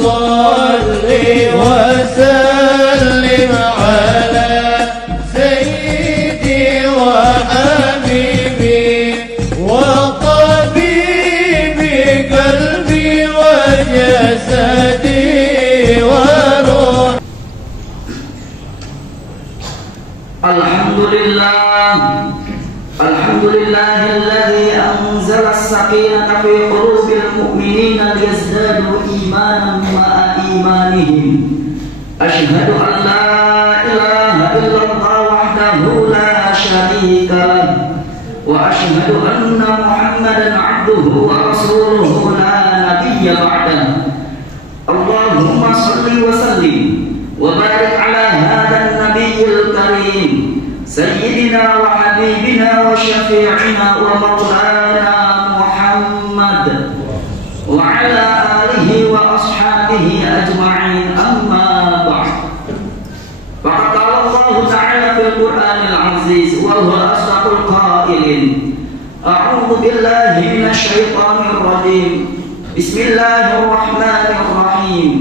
صل وسلم على سيدي وحبيبي وطبيبي قلبي وجسدي وروحي. الحمد لله الذي أنزل السكينة في قلوب المؤمنين ليزدادوا إيمانا مع إيمانهم. أشهد أن لا إله إلا الله وحده لا شريك له وأشهد أن محمدا عبده ورسوله لا نبي بعده. اللهم صل وسلم وبارك على هذا النبي الكريم سيدنا وحبيبنا وشفيعنا ومولانا محمد وعلى آله وأصحابه أجمعين. أما بعد، فقد قال الله تعالى في القرآن العزيز وهو أصدق القائلين: أعوذ بالله من الشيطان الرجيم. بسم الله الرحمن الرحيم.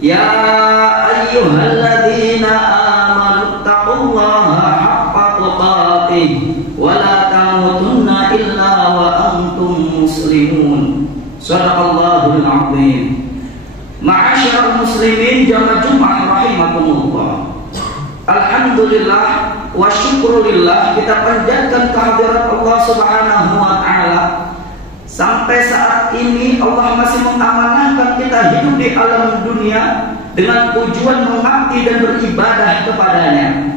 يا أيها الذين آمنوا اتقوا الله حق تقاته ولا تموتن إلا وأنتم مسلمون. صدق الله العظيم. Ma'asyiral muslimin jamaah Jumat rahimakumullah. Alhamdulillah wa syukrulillah, kita panjatkan kehadirat Allah Subhanahu wa taala. Sampai saat ini Allah masih mengamanahkan kita hidup di alam dunia dengan tujuan mengabdi dan beribadah kepadanya.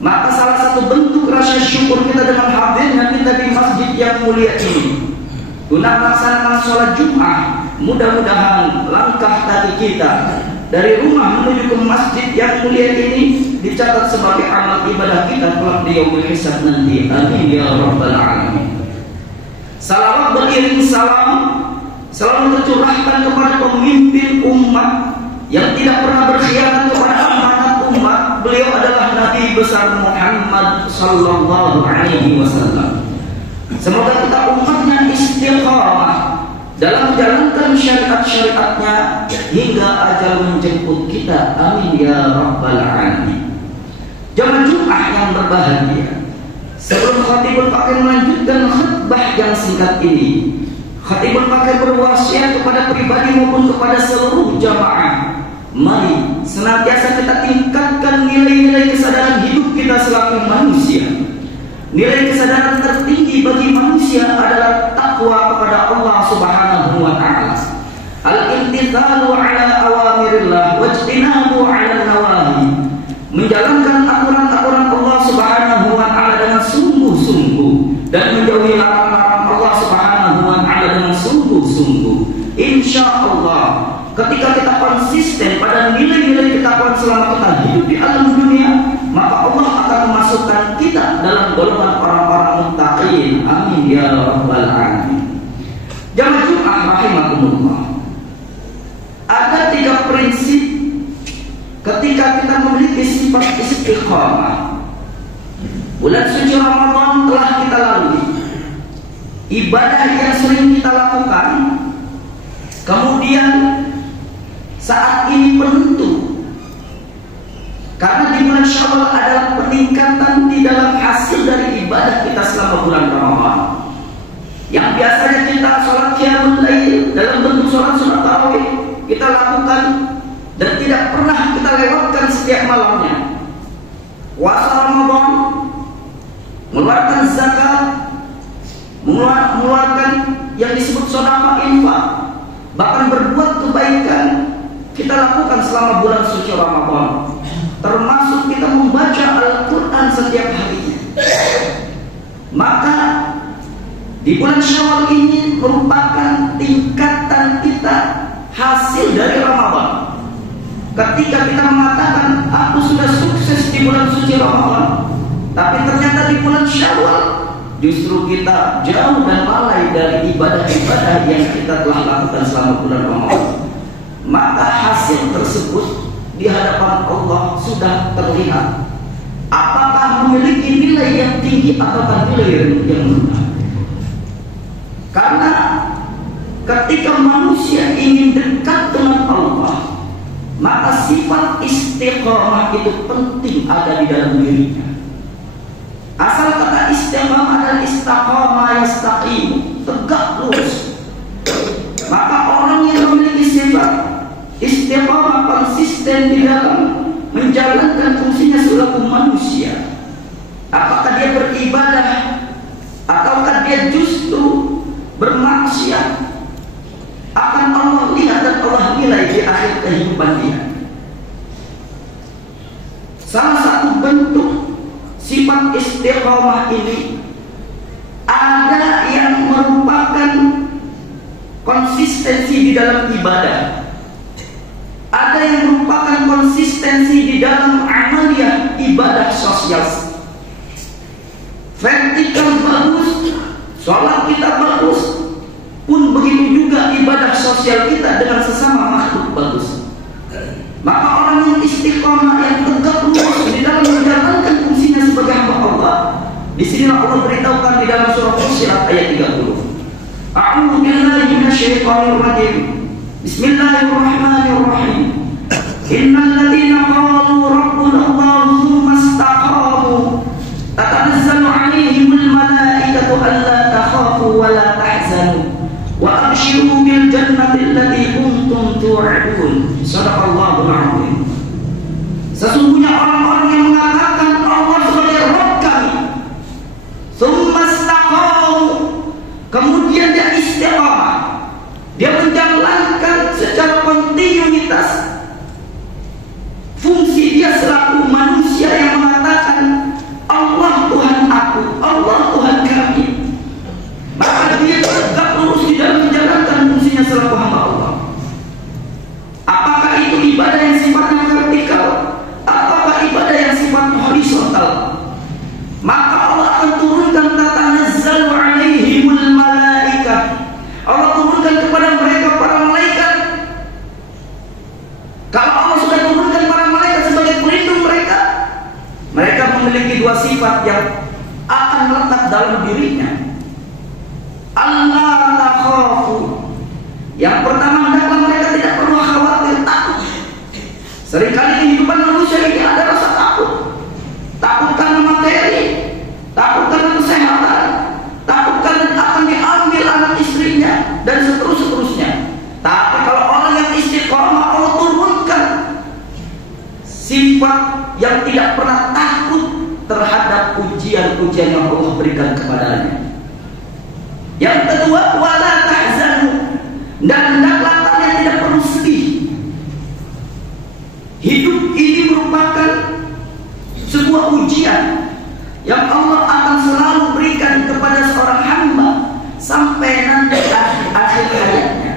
Maka salah satu bentuk rasa syukur kita dengan hadirnya kita di masjid yang mulia ini guna melaksanakan sholat Jumat. Mudah-mudahan langkah kaki kita dari rumah menuju ke masjid yang mulia ini dicatat sebagai amal ibadah kita kelak di yaumul hisab nanti. Amin ya rabbal alamin. Salawat beriring salam selalu tercurahkan kepada pemimpin umat yang tidak pernah berkhianat kepada amanat umat. Beliau adalah Nabi besar Muhammad sallallahu alaihi wasallam. Semoga kita umatnya istiqamah dalam menjalankan syariat-syariatnya hingga ajal menjemput kita. Amin ya rabbal alamin. Jamaah Jumat yang berbahagia, sebelum Khatibul Fakir melanjutkan khutbah yang singkat ini, Khatibul Fakir berwasiat kepada pribadi maupun kepada seluruh jamaah, mari senantiasa kita tingkatkan nilai-nilai kesadaran hidup kita selaku manusia. Nilai kesadaran tertinggi bagi manusia adalah takwa kepada Allah Subhanahu wa taala. Al-imtithalu ala awamirillah wajtinabu ala nawahi. Menjalankan aturan-aturan Allah Subhanahu wa taala dengan sungguh-sungguh dan menjauhi larangan Allah Subhanahu wa taala dengan sungguh-sungguh. Insyaallah ketika kita konsisten pada nilai-nilai ketakwaan selama kita hidup di alam dunia, maka Allah akan memasukkan kita dalam golongan orang-orang muttaqin. Amin ya rabbal alamin. Jamaah Jumat rahimakumullah. Ada 3 prinsip ketika kita memiliki sifat istiqamah. Bulan suci Ramadan telah kita lalui. Ibadah yang sering kita lakukan, kemudian saat ini penentu. Karena di bulan Syawal adalah peningkatan di dalam hasil dari ibadah kita selama bulan Ramadan. Yang biasanya kita sholat qiyamul lail dalam bentuk sholat sunat tarawih kita lakukan dan tidak pernah kita lewatkan setiap malamnya. Puasa Ramadan, mengeluarkan zakat, mengeluarkan yang disebut sedekah infak, bahkan berbuat kebaikan kita lakukan selama bulan suci Ramadan. Termasuk kita membaca Al-Quran setiap harinya. Maka di bulan Syawal ini merupakan tingkatan kita hasil dari Ramadan. Ketika kita mengatakan aku sudah sukses di bulan suci Ramadan, tapi ternyata di bulan Syawal justru kita jauh dan lalai dari ibadah-ibadah yang kita telah lakukan selama bulan Ramadan, maka hasil tersebut di hadapan Allah sudah terlihat apakah memiliki nilai yang tinggi ataukah nilai yang rendah. Karena ketika manusia ingin dekat dengan Allah, maka sifat istiqomah itu penting ada di dalam dirinya. Asal kata istiqomah adalah istaqama yastaqimu, tegak lurus. Maka orang yang memiliki sifat istiqomah konsisten di dalam menjalankan fungsinya selaku manusia, apakah dia beribadah ataukah dia justru bermaksiat, akan Allah lihat dan Allah nilai di akhir kehidupan dia. Salah satu bentuk sifat istiqomah ini ada yang merupakan konsistensi di dalam ibadah, ada yang merupakan konsistensi di dalam amaliyah ibadah sosial. Vertikal bagus, sholat kita bagus, pun begitu juga ibadah sosial kita dengan sesama makhluk bagus. Maka orang yang istiqomah, yang tegak lurus di dalam menjalankan fungsinya sebagai hamba Allah, di sinilah Allah beritahukan di dalam surah Fussilat ayat 30. A'udzu billahi minasyaitonir rajim. Bismillahirrahmanirrahim. Innal ladzina qalu rabbuna Allah tsumma istaqamu tatanazzalu 'alaihimul malaikatu alla takhafu wa la tahzanu wa abshiru bil jannati allati kuntum tu'adun. Shadaqallahul 'azim. Sesungguhnya orang-orang yang mengatakan Allah sebagai Rabb kami, tsumma istaqamu, kemudian dia istiqamah, dia menjalankan secara kontinuitas fungsi dia selaku manusia yang mengatakan Allah Tuhan aku, Allah Tuhan kami, maka dia tegak lurus di dalam menjalankan fungsinya selaku hamba Allah. Apakah itu ibadah yang sifatnya vertikal ataukah ibadah yang sifatnya horizontal? Maka Allah akan turunkan tatanazzalu 'alaihimul malaikah, Allah turunkan kepada mereka para malaikat. Kalau Allah sudah turunkan para malaikat sebagai pelindung mereka, mereka memiliki dua sifat yang akan melekat dalam dirinya. Allah takhafu, yang pertama hendaklah mereka tidak perlu khawatir, takut. Seringkali kehidupan manusia ini ada rasa takut. Takut karena materi, takut karena kesehatan, takut karena akan diambil anak istrinya, dan seterusnya. Tapi kalau orang yang istiqomah, Allah turunkan sifat yang tidak pernah takut terhadap ujian-ujian yang Allah berikan kepadanya. Yang kedua, wala tahzanu, dan hendaklah kalian tidak perlu sedih. Hidup ini merupakan sebuah ujian yang Allah akan selalu berikan kepada seorang hamba sampai nanti akhir hayatnya.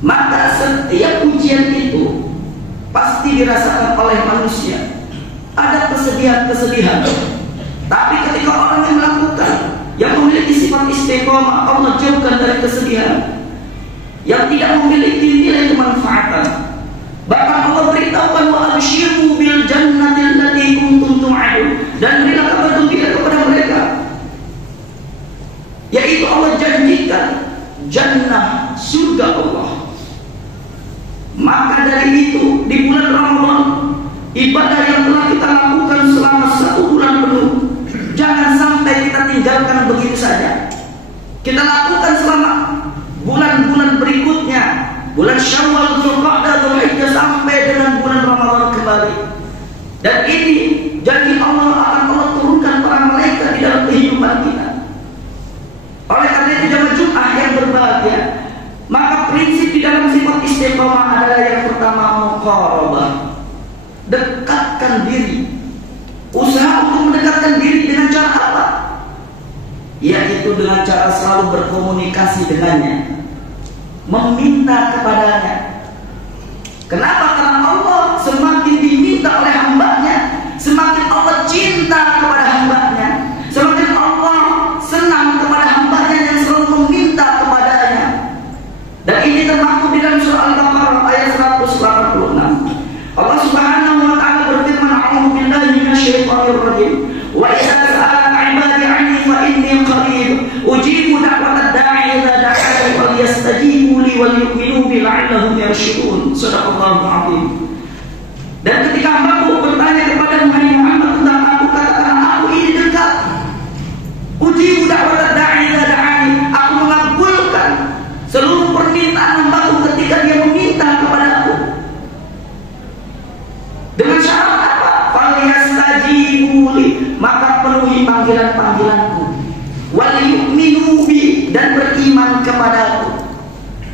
Maka setiap ujian itu pasti dirasakan oleh manusia. Ada kesedihan-kesedihan. Tapi ketika orang yang melakukan, yang memiliki sifat istiqomah, Allah jauhkan dari kesedihan yang tidak memiliki nilai kemanfaatan. Bahkan Allah beritahukan wa abshiru bil jannati allati kuntum tu'adun, dan berilah kabar gembira kepada mereka, yaitu Allah janjikan jannah, surga Allah. Maka dari itu di bulan Ramadan, ibadah yang telah kita lakukan selama 1 bulan penuh, jangan sampai kita tinggalkan begitu saja. Kita lakukan selama bulan-bulan berikutnya, bulan Syawal, Dzulqa'dah, Dzulhijjah, sampai dengan bulan Ramadan kembali. Dan ini janji Allah akan Allah turunkan para malaikat di dalam kehidupan kita. Oleh karena itu jamaah Jumat yang berbahagia, maka prinsip di dalam sifat istiqomah adalah yang pertama, muqarabah, dekatkan diri. Usaha untuk mendekatkan diri dengan cara apa? Yaitu dengan cara selalu berkomunikasi dengannya, meminta kepadanya. Kenapa? Karena Allah semakin diminta oleh hambanya, semakin Allah cinta kepada hambanya, semakin Allah senang kepada hambanya yang selalu meminta kepadanya. Dan ini termaktub di dalam surah Al-Baqarah ayat 186. Allah Subhanahu wa taala berfirman, a'udzu billahi minasyaitonir rajim, wa idza sa'alaka 'ibadi 'anni fa inni qarib ujibu da'watad da'i idza da'ani falyastajibu li wal yu'minu bi la'allahum la'allahum yarshudun. Shadaqallahul azim. Dan ketika hambaku bertanya kepada Muhammad tentang aku, katakan aku ini dekat. Ujibu da'wat da'i idza da'ani. Aku mengabulkan seluruh permintaan hambaku ketika dia meminta kepada aku. Dengan syarat apa? Falyastajibu li, maka penuhi panggilan-panggilanku. Wal yu'minu bi, dan beriman kepadaku.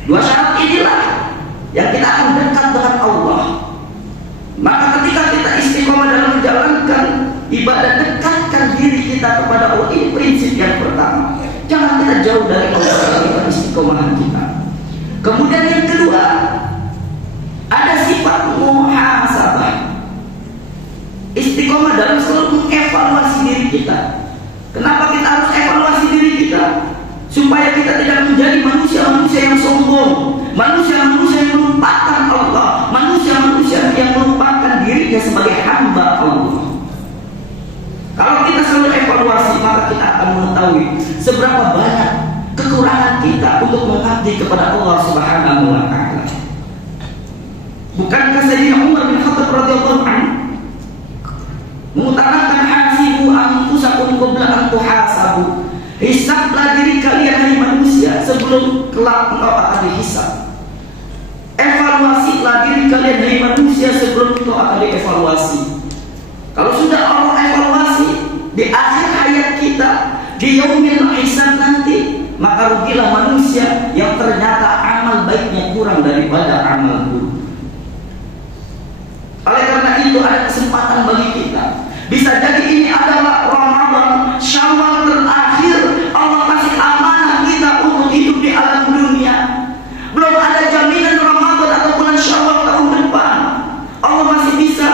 Dua syarat inilah yang kita akan dekat dengan Allah. Maka ketika kita istiqomah dalam menjalankan ibadah, dekatkan diri kita kepada Allah. Ini prinsip yang pertama. Jangan kita jauh dari Allah dalam istiqomahan kita. Kemudian yang kedua, ada sifat muhasabah. Istiqomah dalam selalu mengevaluasi diri kita. Kenapa kita harus evaluasi diri kita? Supaya kita tidak menjadi manusia-manusia yang sombong, manusia-manusia yang melupakan Allah, manusia-manusia yang melupakan dirinya sebagai hamba Allah. Kalau kita selalu evaluasi, maka kita akan mengetahui seberapa banyak kekurangan kita untuk mengabdi kepada Allah Subhanahu wa Ta'ala. Bukankah Sayyidina Umar bin Khattab radhiyallahu anhu mengutarakan hasibu anfusakum qabla an tuhasabu? Hisablah diri kalian hai manusia sebelum kelak engkau akan dihisab. Evaluasilah diri kalian hai manusia sebelum engkau akan dievaluasi. Kalau sudah Allah evaluasi di akhir hayat kita, di yaumil hisab nanti, maka rugilah manusia yang ternyata amal baiknya kurang daripada amal buruk. Oleh karena itu ada kesempatan bagi kita. Bisa jadi ini adalah Ramadan, Syawal terakhir Allah kasih amanah kita untuk hidup di alam dunia. Belum ada jaminan Ramadan atau bulan Syawal tahun depan Allah masih bisa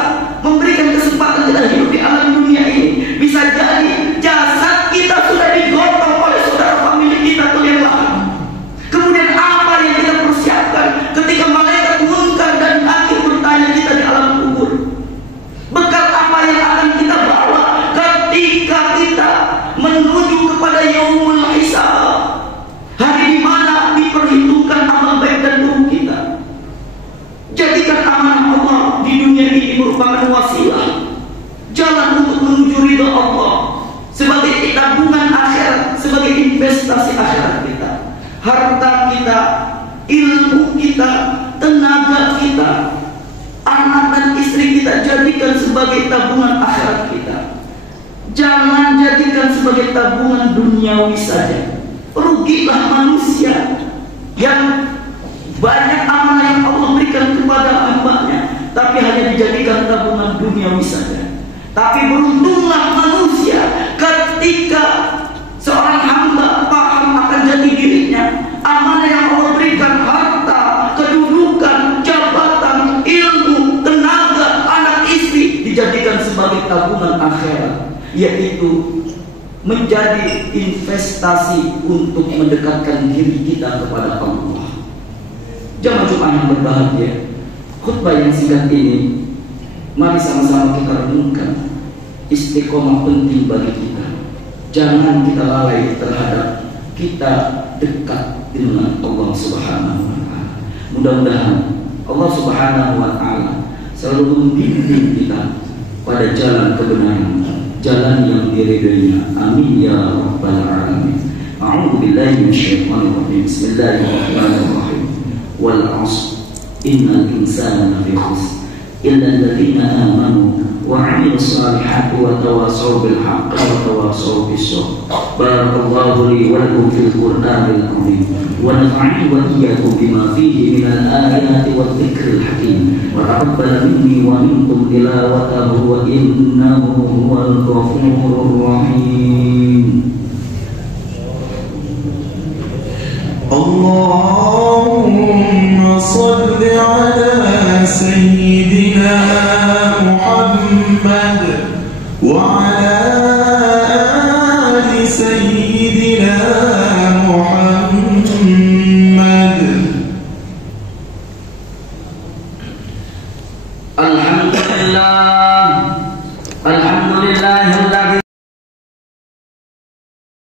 memberikan kesempatan kita hidup di alam dunia ini. Bisa jadi jasad kita sudah digotong oleh saudara famili kita kelelahan. Kemudian apa yang kita persiapkan ketika malaikat munkar dan nakir bertanya kita di alam kubur? Bekal apa yang akan kita bawa ketika kita menuju kepada yaumul hisab, hari di mana diperhitungkan amal baik dan buruk kita? Jadikan amanah Allah di dunia ini merupakan wasilah, jalan untuk menuju ridha Allah, sebagai tabungan akhirat, sebagai investasi akhirat kita. Harta kita, ilmu kita, tenaga kita, anak dan istri kita jadikan sebagai tabungan akhirat kita. Jangan jadikan sebagai tabungan duniawi saja. Rugilah manusia yang banyak amal yang Allah berikan kepada hamba-Nya, tapi hanya dijadikan tabungan duniawi saja. Tapi beruntunglah manusia ketika seorang hamba paham akan jati dirinya, amanah yang Allah berikan, harta, kedudukan, jabatan, ilmu, tenaga, anak istri, dijadikan sebagai tabungan akhirat, yaitu menjadi investasi untuk mendekatkan diri kita kepada Allah. Jangan cuma yang berbahagia. Khutbah yang singkat ini, mari sama-sama kita renungkan. Istiqomah penting bagi kita. Jangan kita lalai terhadap kita dekat dengan Allah Subhanahu wa Ta'ala. Mudah-mudahan Allah Subhanahu wa Ta'ala selalu membimbing kita pada jalan kebenaran, jalan yang diridhoinya. Amin ya rabbal alamin. A'udzu billahi minasyaitonir rajim. Bismillahirrahmanirrahim. Wal 'ashr innal insana lafi khusr illa alladziina aamanu wa 'amilus shalihati wa tawassaw bil haqqi wa tawassaw bis sabr. Barakallahu li wa lakum fil Qur'anil 'azim wa nafa'ani wa iyyakum bima fihi minal ayati wadh dhikril hakim wa taqabbal minni wa minkum tilawatahu wa innahu huwal ghafurur rahim. Allahumma salli ala sayyidina